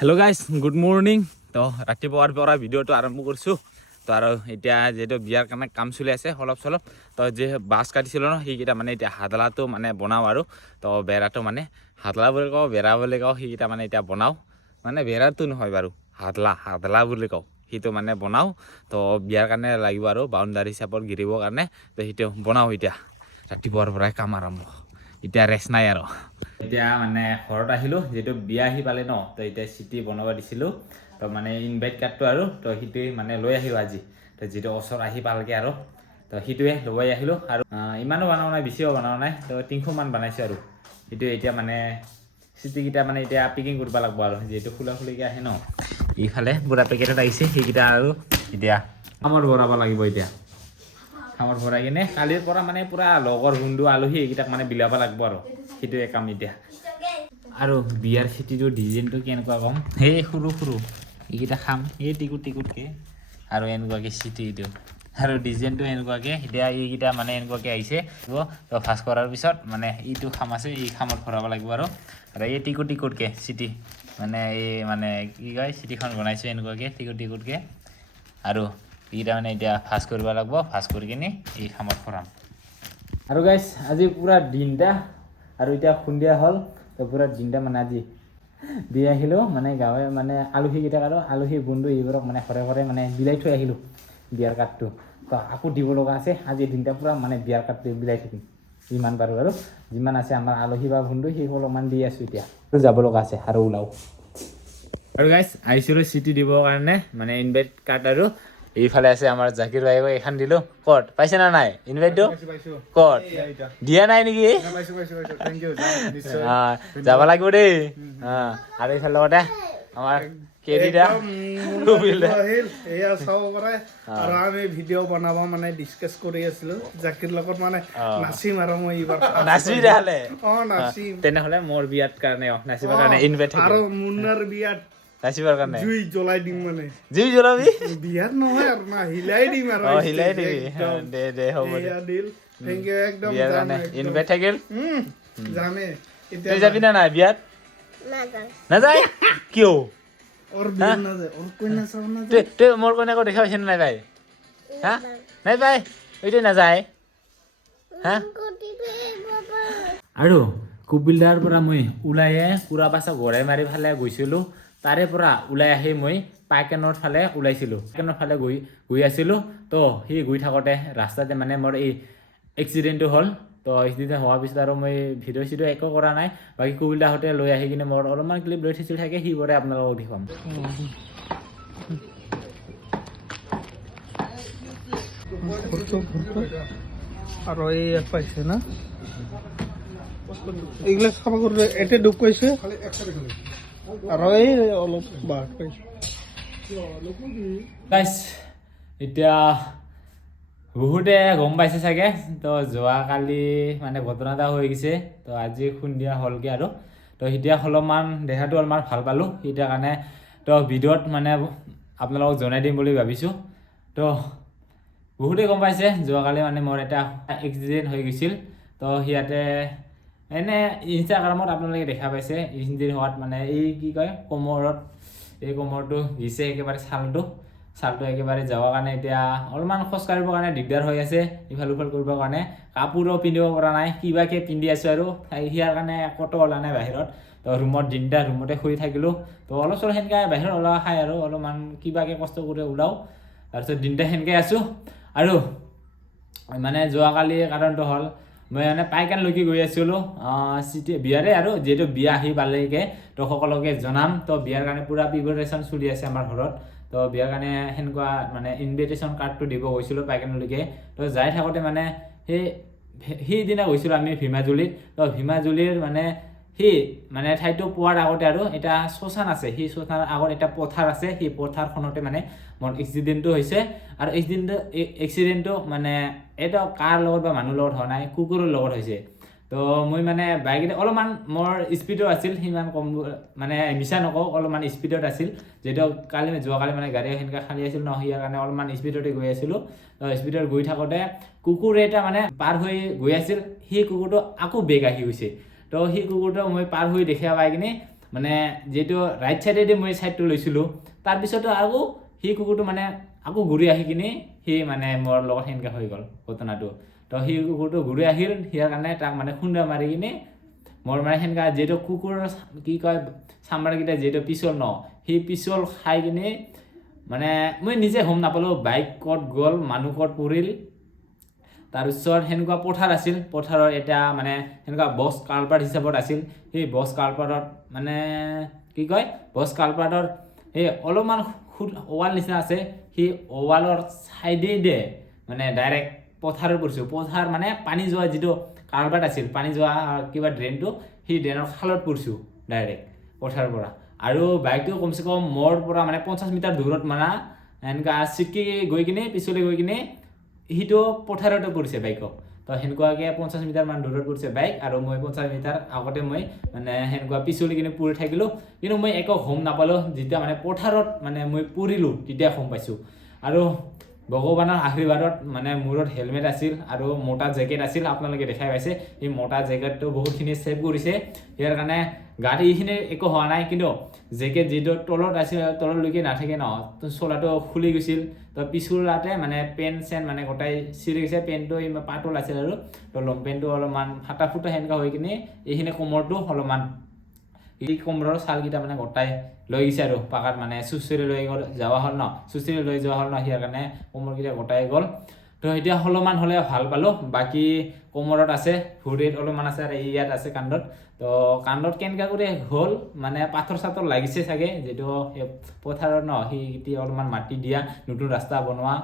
Hello' guys good morning. তো ৰাতিপুৱাৰ পৰা ভিডিঅ'টো আৰম্ভ কৰিছোঁ। তো আৰু এতিয়া যিহেতু বিয়াৰ কাৰণে কাম চলি আছে অলপ চলপ, তো যি বাছ কাটিছিলোঁ ন সেইকেইটা মানে এতিয়া হাদলাটো মানে বনাওঁ আৰু তো বেৰাটো মানে হাদলা বুলি কওঁ, বেৰা বুলি কওঁ, সেইকেইটা মানে এতিয়া বনাওঁ। মানে বেৰাটো নহয় বাৰু, হাদলা বুলি কওঁ, সেইটো মানে বনাওঁ। তো বিয়াৰ কাৰণে লাগিব আৰু বাউণ্ডাৰী হিচাপত গিৰিবৰ কাৰণে, তো সেইটো বনাওঁ। এতিয়া ৰাতিপুৱাৰ পৰাই কাম আৰম্ভ, এতিয়া ৰেষ্ট নাই আৰু। এতিয়া মানে ঘৰত আহিলোঁ, যিহেতু বিয়া আহি পালে ন, তো এতিয়া চিটি বনাব দিছিলোঁ। তো মানে ইনভাইট কাৰ্ডটো আৰু তো সেইটোৱে মানে লৈ আহিলোঁ আজি। তো যিটো ওচৰ আহি পালকৈ আৰু তো সেইটোৱে লৈ আহিলোঁ। আৰু ইমানো বনোৱা নাই, বেছিও বনোৱা নাই, তো 300 মান বনাইছোঁ আৰু সেইটোৱে। এতিয়া মানে চিটিকেইটা মানে এতিয়া পেকিং কৰিব লাগিব আৰু, যিহেতু খুলিকৈ আহে ন, ইফালে পুৰা পেকেটত আহিছে সেইকেইটা আৰু এতিয়া কামত ভৰাব লাগিব। এতিয়া কামত ভৰাই কিনে কালিৰ পৰা মানে পুৰা লগৰ বন্ধু আলহী এইকেইটাক মানে বিলাব লাগিব আৰু সেইটোৱে কাম এতিয়া। আৰু বিয়াৰ চিটিটোৰ ডিজাইনটো কেনেকুৱা ক'ম, সেই সৰু সৰু এইকেইটা খাম, এই টিকুটকৈ আৰু এনেকুৱাকৈ চিটিটো আৰু ডিজাইনটো এনেকুৱাকৈ। এতিয়া এইকেইটা মানে এনেকুৱাকৈ আহিছে। তো ভাজ কৰাৰ পিছত মানে এইটো খাম আছে, এই খামত ভৰাব লাগিব আৰু এই টিকুটকৈ চিটি মানে এই মানে কি কয় চিটিখন বনাইছোঁ এনেকুৱাকৈ টিকুটকৈ। আৰু এইকেইটা মানে এতিয়া ভাজ কৰিব লাগিব, ভাজ কৰি কিনে এই খামত ভৰাম। আৰু গাইজ আজি পুৰা দিনটা আৰু এতিয়া সন্ধিয়া হ'ল, তো পুৰা দিনটা মানে আজি দি আহিলোঁ মানে গাঁৱে মানে আলহীকেইটাক আৰু আলহী বন্ধু এইবোৰক মানে ঘৰে ঘৰে মানে বিলাই থৈ আহিলোঁ বিয়াৰ কাৰ্ডটো। তো আকৌ দিব লগা আছে আজিৰ দিনটা পুৰা মানে বিয়াৰ কাৰ্ডটো বিলাই থাকিম যিমান পাৰোঁ আৰু। যিমান আছে আমাৰ আলহী বা বন্ধু সেইবোৰ অলপমান দি আছোঁ এতিয়া, আৰু যাব লগা আছে আৰু ওলাও। আৰু গাইজ আহিছিলোঁ চিটি দিবৰ কাৰণে, মানে ইনভাইট কাৰ্ড। আৰু এইফালে আছে আমাৰ জাকিৰ ভাইক এখন দিলোঁ। ক'ত পাইছে না নাই ইনভাইটটো? ক'ত দিয়া নাই নেকি? যাব লাগিব দেই। আৰু এইফালে লগতে আমাৰ আমি ভিডিঅ' বনাব মানে ডিছকাছ কৰি আছিলো জাকিৰ লগত, মানে নাচিম আৰু মই এইবাৰ নাচবি তেতিয়াহ'লে। নাচিম। তেনেহ'লে মোৰ বিয়াত কাৰণে নাচিবৰ কাৰণে ইনভাইট থাকিল। আৰু মুন্নাৰ বিয়াত নাচিবৰ কাৰণে জুই জ্বলাই দিম, মানে জুই জ্বলাবি বিয়াত নহয় আৰু না হিলাই দিম আৰু হিলাই দিবি। দে হ'ব দে। থেংক ইউ একদম। বিয়াৰ কাৰণে ইনভাইট থাকিল। যামে এতিয়া। তই যাবি না নাই বিয়াত? নাযায় কিয়? ওর বিয়ে না যায়, ওর কন্যা চাও না যায়। তুই মোৰ কইনাক দেখা পাইছে নাই ভাই? হা নাই ভাই, ওইটাই নাযায়। হা আৰু কপিলদাৰ পৰা মই ওলাইয়ে কুৰা পাছা ঘৰাই মাৰি ফালে গৈছিলোঁ। তাৰে পৰা ওলাই আহি মই পাইকানৰ ফালে ওলাইছিলোঁ, পাইকানৰ ফালে গৈ আছিলোঁ। তো সেই গৈ থাকোঁতে ৰাস্তাতে মানে মোৰ এই এক্সিডেণ্টটো হ'ল। তো এক্সিডেণ্ট হোৱাৰ পিছত আৰু মই ভিডিঅ' চিডিঅ' একো কৰা নাই। বাকী কপিলদাহঁতে লৈ আহি কিনে মোৰ অলপমান ক্লিপ লৈ থৈছিল থাকে, সেইবোৰে আপোনালোকক দেখুৱাম। আৰু এই পাইছে না এইবিলাক খাব কৰবে, এতে ডুব পাইছে আৰু এই অলপ বাট পাইছে। গাইছ এতিয়া বহুতে গম পাইছে চাগে, তো যোৱাকালি মানে ঘটনা এটা হৈ গৈছে। তো আজি সন্ধিয়া হ'লগৈ আৰু তো এতিয়া অলপমান দেহাটো অলপমান ভাল পালোঁ, সেইটাৰ কাৰণে তো ভিডিঅ'ত মানে আপোনালোকক জনাই দিম বুলি ভাবিছোঁ। তো বহুতে গম পাইছে যোৱাকালি মানে মোৰ এটা এক্সিডেণ্ট হৈ গৈছিল। তো সিয়াতে এনে ইনষ্টাগ্ৰামত আপোনালোকে দেখা পাইছে এক্সিডেণ্ট হোৱাত মানে এই কি কয় কোমৰত, এই কোমৰটো দিছে একেবাৰে ছালটো একেবাৰে যাবৰ কাৰণে এতিয়া অলপমান খোজ কাঢ়িবৰ কাৰণে দিগদাৰ হৈ আছে, ইফাল সিফাল কৰিবৰ কাৰণে কাপোৰো পিন্ধিব পৰা নাই, কিবাকৈ পিন্ধি আছোঁ আৰু সিয়াৰ কাৰণে ক'তো ওলা নাই বাহিৰত। তো ৰুমত দিনটা ৰুমতে শুই থাকিলোঁ। তো অলপ চলপ সেনেকৈ বাহিৰত ওলোৱা খাই আৰু অলপমান কিবাকৈ কষ্ট কৰি ওলাওঁ, তাৰপিছত দিনটা সেনেকৈ আছোঁ। আৰু মানে যোৱাকালি কাৰণটো হ'ল মই মানে পাইকানলৈকে গৈ আছিলোঁ চিটি বিয়াৰে, আৰু যিহেতু বিয়া আহি পালেগৈ তো সকলোকে জনাম। তো বিয়াৰ কাৰণে পূৰা প্ৰিপাৰেশ্যন চলি আছে আমাৰ ঘৰত। তো বিয়াৰ কাৰণে সেনেকুৱা মানে ইনভিটেশ্যন কাৰ্ডটো দিব গৈছিলোঁ পাইকানলৈকে। তো যাই থাকোঁতে মানে সেইদিনা গৈছিলোঁ আমি ভীমাজুলিত। তো ভীমাজুলিৰ মানে সেই মানে ঠাইটো পোৱাৰ আগতে আৰু এটা শ্মশান আছে, সেই শ্মশানৰ আগত এটা পথাৰ আছে, সেই পথাৰখনতে মানে মোৰ এক্সিডেণ্টটো হৈছে। আৰু এক্সিডেণ্টটো মানে এইটো কাৰ লগত বা মানুহৰ লগত হোৱা নাই, কুকুৰৰ লগত হৈছে। তো মই মানে বাইকেৰে অলপমান মোৰ স্পীডত আছিল, সিমান কম মানে মিছা নকওঁ, অলপমান স্পীডত আছিল। যিহেতু যোৱাকালি মানে গাড়ী সেনেকৈ খালী আছিল ন, ইয়াৰ কাৰণে অলপমান স্পীডতে গৈ আছিলোঁ। তো স্পীডত গৈ থাকোঁতে কুকুৰ এটা মানে পাৰ হৈ গৈ আছিল, সেই কুকুৰটো আকৌ বেগ আহি গৈছে। তো সেই কুকুৰটো মই পাৰ হৈ দেখা পাই কিনে মানে যিটো ৰাইট চাইডেদি মই চাইডটো লৈছিলোঁ তাৰপিছতো আকৌ সেই কুকুৰটো মানে আকৌ ঘূৰি আহি কিনে সি মানে মোৰ লগত সেনেকৈ হৈ গ'ল ঘটনাটো তো সেই কুকুৰটো ঘূৰি আহিল সিয়াৰ কাৰণে তাক মানে খুন্দা মাৰি কিনে মোৰ মানে সেনেকুৱা যিহেতু কুকুৰৰ কি কয় চামৰাকেইটা যিহেতু পিছল ন সেই পিছল খাই কিনে মানে মই নিজে গম নাপালোঁ বাইক ক'ত গ'ল মানুহ ক'ত পৰিল তাৰপিছত সেনেকুৱা পথাৰ আছিল পথাৰৰ এটা মানে সেনেকুৱা বক্স কালপাৰ্ট হিচাপত আছিল সেই বক্স কালপাৰ্টত মানে কি কয় বক্স কালপাৰ্টৰ এই অলপমান ৱাল নিচিনা আছে সেই ৱালৰ চাইডেদি মানে ডাইৰেক্ট পথাৰত পৰিছোঁ পথাৰ মানে পানী যোৱা যিটো কালপাৰ্ট আছিল পানী যোৱা কিবা ড্ৰেইনটো সেই ড্ৰেইনৰ খালত পৰিছোঁ ডাইৰেক্ট পথাৰৰ পৰা আৰু বাইকটো কমচে কম মোৰ পৰা মানে 50 মিটাৰ দূৰত মানে এনেকুৱা চিটকি গৈ কিনে পিছলৈ গৈ কিনে সিটো পথাৰতে পৰিছে বাইকক তো সেনেকুৱাকৈ 50 মিটাৰমান দূৰত পৰিছে বাইক আৰু মই 50 মিটাৰ আগতে মই মানে সেনেকুৱা পিছলি কিনে পৰি থাকিলোঁ কিন্তু মই একো গম নাপালোঁ যেতিয়া মানে পথাৰত মানে মই পৰিলোঁ তেতিয়া গম পাইছোঁ আৰু ভগৱানৰ আশীৰ্বাদত মানে মূৰত হেলমেট আছিল আৰু মোটা জেকেট আছিল আপোনালোকে দেখাই পাইছে এই মোটা জেকেটটো বহুতখিনি ছেভ কৰিছে ইয়াৰ কাৰণে গাড়ী এইখিনি একো হোৱা নাই কিন্তু জেকেট যিটো তলত আছিল তললৈকে নাথাকে ন তো চোলাটো খুলি গৈছিল তো পিছলাতে মানে পেণ্ট চেণ্ট মানে গোটাই চিৰি গৈছে পেণ্টটো ইমান পাতল আছিল আৰু তো লং পেণ্টটো অলপমান ফাটা ফুটা সেনেকুৱা হৈ কিনে এইখিনি কোমৰটো অলপমান এই কোমৰৰ ছালকেইটা মানে গোটাই লৈ গৈছে আৰু পাকাত মানে চুচৰি লৈ যোৱা হ'ল ন চুচৰি লৈ যোৱা হ'ল ন সিয়াৰ কাৰণে কোমৰকেইটা গোটাই গ'ল তো এতিয়া অলপমান হ'লে ভাল পালোঁ বাকী কোমৰত আছে ভৰিত অলপমান আছে আৰু ইয়াত আছে কান্ধত তো কান্ধত কেনেকুৱা কৰি হ'ল মানে পাথৰ চাথৰ লাগিছে চাগে যিটো পথাৰত ন সেইকেইটি অলপমান মাটি দিয়া নতুন ৰাস্তা বনোৱা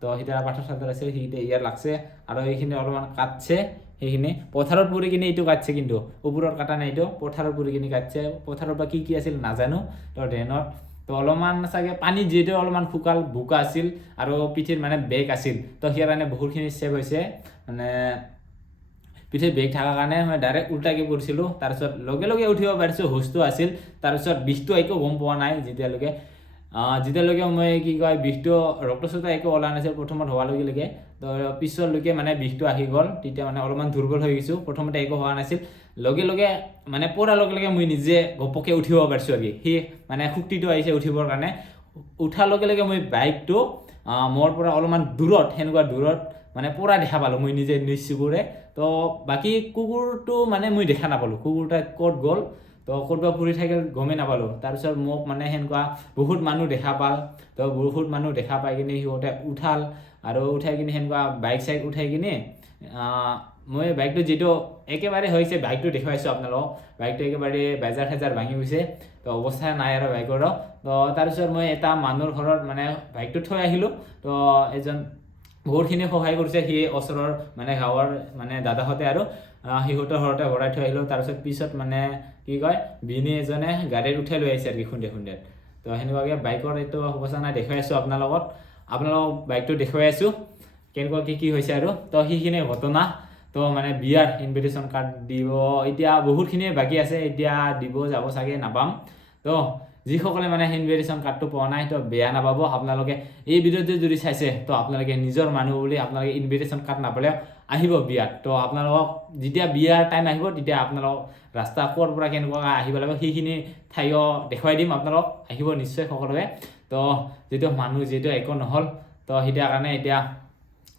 তো সেইটা পাথৰ চাথৰ আছে সেইকেইটা ইয়াত লাগছে আৰু এইখিনি অলপমান কাটছে সেইখিনি পথাৰত পৰি কিনে এইটো কাটছে কিন্তু ওপৰত কাটা নাই এইটো পথাৰত পৰি কিনে কাটছে পথাৰৰ পৰা কি আছিল নাজানো তো ড্ৰেইনত তো অলপমান চাগে পানী যিহেতু অলপমান শুকাল বোকা আছিল আৰু পিঠিত মানে বেগ আছিল তো সিয়াৰ কাৰণে বহুতখিনি ছেভ হৈছে মানে পিঠিত বেগ থকাৰ কাৰণে মই ডাইৰেক্ট উল্টাকৈ পৰিছিলোঁ তাৰপিছত লগে লগে উঠিব পাৰিছোঁ হুচটো আছিল তাৰপিছত বিষটো একো গম পোৱা নাই যেতিয়ালৈকে মই কি কয় বিষটো ৰক্ত চক্ত একো ওলা নাছিল প্ৰথমত হোৱাৰ লগে তো পিছলৈকে মানে বিষটো আহি গ'ল তেতিয়া মানে অলপমান দুৰ্বল হৈ গৈছোঁ প্ৰথমতে একো হোৱা নাছিল লগে লগে মানে পৰাৰ লগে লগে মই নিজে ঘপককৈ উঠিব পাৰিছোঁ আৰু সেই মানে শক্তিটো আহিছে উঠিবৰ কাৰণে উঠাৰ লগে লগে মই বাইকটো মোৰ পৰা অলপমান দূৰত সেনেকুৱা দূৰত মানে পৰা দেখা পালোঁ মই নিজে নিশ্চুকুৰে তো বাকী কুকুৰটো মানে মই দেখা নাপালোঁ কুকুৰটা ক'ত গ'ল তো ক'ৰবাত ফুৰি থাকিল গমেই নাপালোঁ তাৰপিছত মোক মানে সেনেকুৱা বহুত মানুহ দেখা পাল তো বহুত মানুহ দেখা পাই কিনে সিহঁতে উঠাল আৰু উঠাই কিনে সেনেকুৱা বাইক চাইক উঠাই কিনে মই বাইকটো যিটো একেবাৰে হৈছে বাইকটো দেখুৱাইছোঁ আপোনালোকক বাইকটো একেবাৰে বেজাৰ চেজাৰ ভাঙি গৈছে তো অৱস্থা নাই আৰু বাইকৰো তো তাৰপিছত মই এটা মানুহৰ ঘৰত মানে বাইকটো থৈ আহিলোঁ তো এজন বহুতখিনি সহায় কৰিছে সি ওচৰৰ মানে গাঁৱৰ মানে দাদাহঁতে আৰু সিহঁতৰ ঘৰতে ভৰাই থৈ আহিলোঁ পিছত মানে কি কয় বিনি এজনে গাড়ীত উঠাই লৈ আহিছে আৰু কি খুন্দে তো সেনেকুৱাকৈ বাইকৰ এইটো অৱস্থা নাই দেখুৱাই আছোঁ আপোনালোকক বাইকটো দেখুৱাই আছোঁ কেনেকুৱা কি হৈছে আৰু তো সেইখিনি ঘটনা তো মানে বিয়াৰ ইনভিটেশ্যন কাৰ্ড দিব এতিয়া বহুতখিনিয়ে বাকী আছে এতিয়া দিব যাব চাগে নাপাম তো যিসকলে মানে ইনভিটেশ্যন কাৰ্ডটো পোৱা নাই তো বেয়া নাপাব আপোনালোকে এই ভিডিঅ'টো যদি চাইছে তো আপোনালোকে নিজৰ মানুহ বুলি আপোনালোকে ইনভিটেশ্যন কাৰ্ড নাপালে আহিব বিয়াত তো আপোনালোকক যেতিয়া বিয়াৰ টাইম আহিব তেতিয়া আপোনালোকক ৰাস্তা ক'ৰ পৰা কেনেকুৱা আহিব লাগিব সেইখিনি ঠাইও দেখুৱাই দিম আপোনালোক আহিব নিশ্চয় সকলোৱে তো যিটো একো নহ'ল তো সেইটাৰ কাৰণে এতিয়া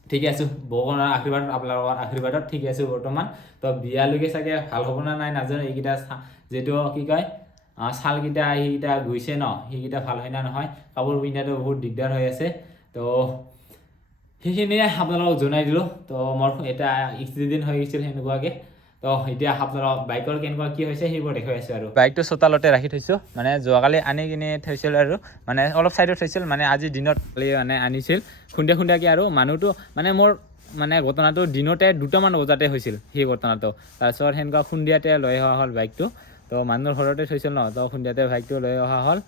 ঠিকে আছোঁ ভগৱানৰ আশীৰ্বাদত আপোনালোকৰ আশীৰ্বাদত ঠিকে আছোঁ বৰ্তমান তো বিয়ালৈকে চাগে ভাল হ'ব না নাই নাজানো এইকেইটা যিটো কি কয় ছালকেইটা সেইকেইটা গৈছে ন সেইকেইটা ভাল হয় না নহয় কাপোৰ পিন্ধাটো বহুত দিগদাৰ হৈ আছে তো সেইখিনিয়ে আপোনালোকক জনাই দিলোঁ তো মোৰ এটা এক্সিডেণ্ট হৈ গৈছিল সেনেকুৱাকৈ তো এতিয়া আপোনালোকক বাইকৰ কেনেকুৱা কি হৈছে সেইবোৰ দেখুৱাই আছোঁ আৰু বাইকটো চোতালতে ৰাখি থৈছোঁ মানে যোৱাকালি আনি কিনে থৈছিল আৰু মানে অলপ চাইডত থৈছিল মানে আজিৰ দিনত মানে আনিছিল খুন্দিয়াকৈ আৰু মানুহটো মানে মোৰ মানে ঘটনাটো দিনতে 2টামান বজাতে হৈছিল সেই ঘটনাটো তাৰপিছত সেনেকুৱা খুন্দিয়াতে লৈ অহা হ'ল বাইকটো তো মানুহৰ ঘৰতে থৈছিল ন তো খুন্দিয়াতে বাইকটো লৈ অহা হ'ল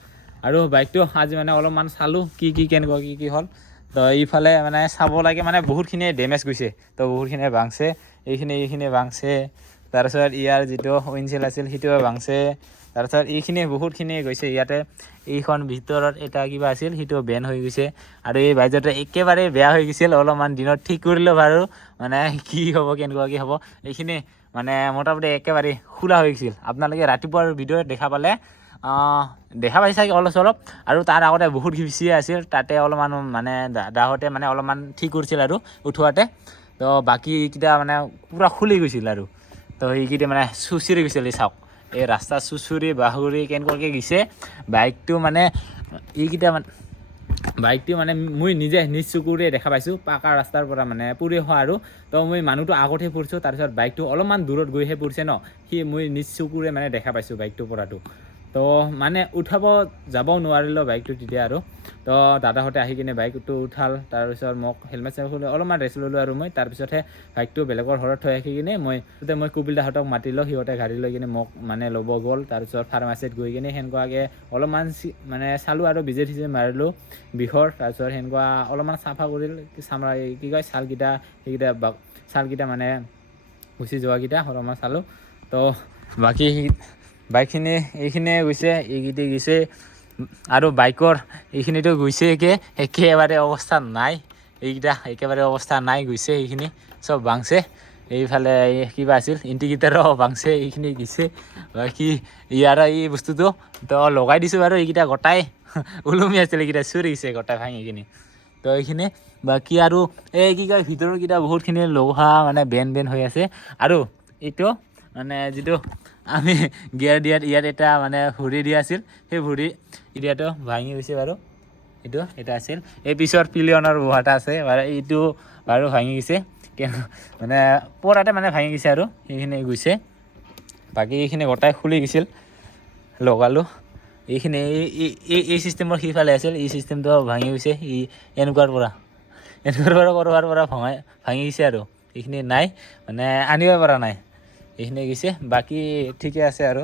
আৰু বাইকটো আজি মানে অলপমান চালোঁ কেনেকুৱা কি হ'ল তো এইফালে মানে চাব লাগে মানে বহুতখিনিয়ে ডেমেজ গৈছে তো বহুতখিনিয়ে ভাঙছে এইখিনি ভাঙছে তাৰপিছত ইয়াৰ যিটো উইণ্ডশ্বিল্ড আছিল সেইটোও ভাঙছে তাৰপিছত এইখিনি বহুতখিনি গৈছে ইয়াতে এইখন ভিতৰত এটা কিবা আছিল সেইটো বেন হৈ গৈছে আৰু এই বাইকটো একেবাৰে বেয়া হৈ গৈছিল অলপমান দিনত ঠিক কৰিলোঁ বাৰু মানে কি হ'ব কেনেকুৱা কি হ'ব এইখিনি মানে মোটামুটি একেবাৰে খোলা হৈ গৈছিল আপোনালোকে ৰাতিপুৱাৰ ভিডিঅ' দেখা পালে দেখা পাইছে চাগে অলপ চলপ আৰু তাৰ আগতে বহুত ঘিচিয়ে আছিল তাতে অলপমান মানে দাদাহঁতে মানে অলপমান ঠিক কৰিছিল আৰু উঠোৱাতে তো বাকী এইকেইটা মানে পূৰা খুলি গৈছিল আৰু তো এইকেইটা মানে চুচুৰি গৈছিল চাওক এই ৰাস্তা চুচুৰি বাহুৰি কেনেকুৱাকৈ গৈছে বাইকটো মানে এইকেইটা মানে বাইকটো মানে মই নিজে নিজ চকুৰে দেখা পাইছোঁ পাকা ৰাস্তাৰ পৰা মানে পুৰি হোৱা আৰু তো মই মানুহটো আগতহে পৰিছোঁ তাৰপিছত বাইকটো অলপমান দূৰত গৈহে পৰিছে ন সি মই নিজ চকুৰে মানে দেখা পাইছোঁ বাইকটো পৰাটো তো মানে উঠাব যাব নোৱাৰিলোঁ বাইকটো তেতিয়া আৰু তো দাদাহঁতে আহি কিনে বাইকটো উঠাল তাৰপিছত মোক হেলমেট চেলমেট অলপমান ৰেষ্ট ল'লোঁ আৰু মই তাৰপিছতহে বাইকটো বেলেগৰ ঘৰত থৈ আহি কিনে মই কপিল দাহঁতক মাতিলোঁ সিহঁতে গাড়ী লৈ কিনে মোক মানে ল'ব গ'ল তাৰপিছত ফাৰ্মাচীত গৈ কিনে সেনেকুৱাকৈ অলপমান মানে চালোঁ আৰু বিজে থিজে মাৰিলোঁ বিষৰ তাৰপিছত সেনেকুৱা অলপমান চাফা কৰিল চামৰা কি কয় ছালকেইটা সেইকেইটা ছালকেইটা মানে গুচি যোৱাকেইটা অলপমান চালোঁ তো বাকী বাইকখিনি এইখিনিয়ে গৈছে এইকেইটি গৈছে আৰু বাইকৰ এইখিনিতো গৈছে একেবাৰে অৱস্থা নাই এইকেইটা একেবাৰে অৱস্থা নাই গৈছে এইখিনি চব ভাংছে এইফালে কিবা আছিল ইণ্ডিকেটাৰো ভাংছে এইখিনি গৈছে বাকী ইয়াৰ এই বস্তুটো তো লগাই দিছোঁ বাৰু এইকেইটা গোটাই ওলমি আছিল এইকেইটা চুৰি গৈছে গোটাই ভাঙি কিনি তো এইখিনি বাকী আৰু এই কি কয় ভিতৰৰকেইটা বহুতখিনি লোহা মানে বেন হৈ আছে আৰু এইটো মানে যিটো আমি গিয়াৰ দিয়াত ইয়াত এটা মানে ভৰি দিয়া আছিল সেই ভৰি এৰিয়াটো ভাঙি গৈছে বাৰু এটা আছিল এই পিছৰ পিলিয়নৰ বহাটা আছে বাৰু এইটো বাৰু ভাঙি গৈছে মানে পৰাতে মানে ভাঙি গৈছে আৰু সেইখিনি গৈছে বাকী এইখিনি গোটাই খুলি গৈছিল লগালোঁ এইখিনি এই চিষ্টেমৰ সিফালে আছিল এই চিষ্টেমটো ভাঙি গৈছে এনেকুৱাৰ পৰা কৰবাৰ পৰা ভাঙি গৈছে আৰু এইখিনি নাই মানে আনিব পৰা নাই এইখিনি গৈছে বাকী ঠিকে আছে আৰু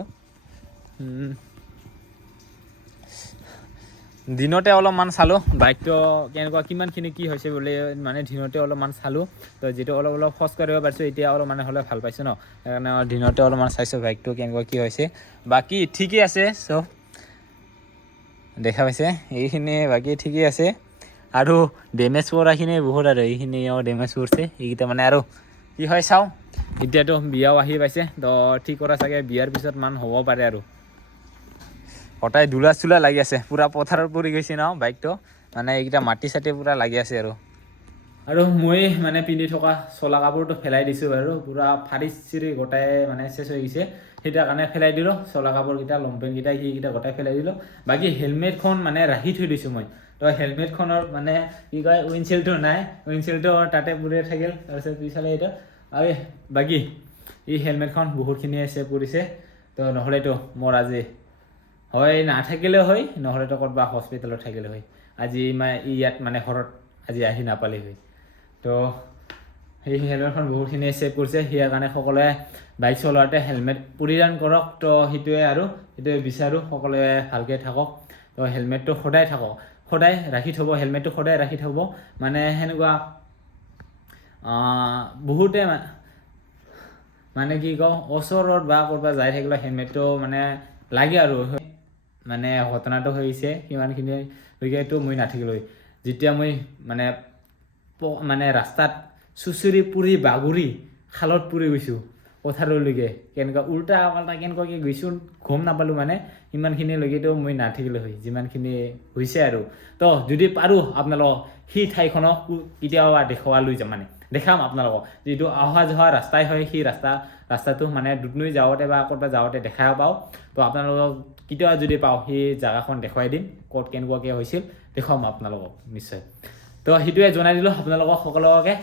দিনতে অলপমান চালোঁ বাইকটো কেনেকুৱা কিমানখিনি কি হৈছে বুলি মানে দিনতে অলপমান চালোঁ তো যিটো অলপ খৰচ কৰিব পাৰিছোঁ এতিয়া অলপ মানে হ'লে ভাল পাইছোঁ ন সেইকাৰণে দিনতে অলপমান চাইছোঁ বাইকটো কেনেকুৱা কি হৈছে বাকী ঠিকেই আছে চব দেখা পাইছে এইখিনি বাকী ঠিকেই আছে আৰু ডেমেজ কৰাখিনি বহুত আৰু এইখিনিও ডেমেজ কৰিছে এইকেইটা মানে আৰু কি হয় চাওঁ এতিয়াতো বিয়াও আহি পাইছে তো ঠিক কৰা চাগে বিয়াৰ পিছত মান হ'ব পাৰে আৰু কটাই দোলা চোলা লাগি আছে পূৰা পথাৰত পৰি গৈছে ন বাইকটো মানে এইকেইটা মাটি চাটি পূৰা লাগি আছে আৰু মই মানে পিন্ধি থকা চলা কাপোৰটো পেলাই দিছোঁ বাৰু পূৰা ফাৰি চিৰি গোটাই মানে চেচ হৈ গৈছে সেইটাৰ কাৰণে পেলাই দিলোঁ চলা কাপোৰকেইটা লংপেণ্টকেইটা সেইকেইটা গোটাই পেলাই দিলোঁ বাকী হেলমেটখন মানে ৰাখি থৈ দিছোঁ মই তো হেলমেটখনৰ মানে কি কয় উইণ্ডশ্বিল্ডটো নাই উইণ্ডশ্বিল্ডটো তাতে পুৰি থাকিল তাৰপিছত পিছফালে এইটো আৰু বাকী এই হেলমেটখন বহুতখিনিয়ে চেভ কৰিছে তো নহ'লেতো মোৰ আজি হয় নাথাকিলেও হয় নহ'লেতো ক'ৰবাত হস্পিটেলত থাকিলে হয় আজি ইয়াত মানে ঘৰত আজি আহি নাপালে হয় তো সেই হেলমেটখন বহুতখিনিয়ে চেভ কৰিছে সেয়াৰ কাৰণে সকলোৱে বাইক চলাওঁতে হেলমেট পৰিধান কৰক তো সেইটোৱে বিচাৰোঁ সকলোৱে ভালকৈ থাকক তো হেলমেটটো সদায় ৰাখি থ'ব হেলমেটটো সদায় ৰাখি থ'ব মানে সেনেকুৱা বহুতে মানে কি কওঁ ওচৰত বা ক'ৰবাত যাই থাকিলে হেলমেটটো মানে লাগে আৰু মানে ঘটনাটো হৈছে সিমানখিনিলৈকেতো মই নাথাকিলোঁ যেতিয়া মই মানে ৰাস্তাত চুচুৰি পুৰি বাগৰি খালত পুৰি গৈছোঁ পথাৰলৈকে কেনেকুৱা উল্টা পাল্টা কেনেকুৱাকৈ গৈছোঁ গম নাপালোঁ মানে সিমানখিনিলৈকেতো মই নাথাকিলোঁ হয় যিমানখিনি হৈছে আৰু তো যদি পাৰোঁ আপোনালোকক সেই ঠাইখনক কেতিয়াবা দেখুৱালৈ যাম মানে দেখাম আপোনালোকক যিটো অহা যোৱা ৰাস্তাই হয় সেই ৰাস্তাটো মানে দুধনৈ যাওঁতে বা ক'ৰবাত যাওঁতে দেখা পাওঁ তো আপোনালোকক কেতিয়াবা যদি পাওঁ সেই জেগাখন দেখুৱাই দিম ক'ত কেনেকুৱাকৈ হৈছিল দেখুৱাম আপোনালোকক নিশ্চয় তো সেইটোৱে জনাই দিলোঁ আপোনালোকক সকলোকে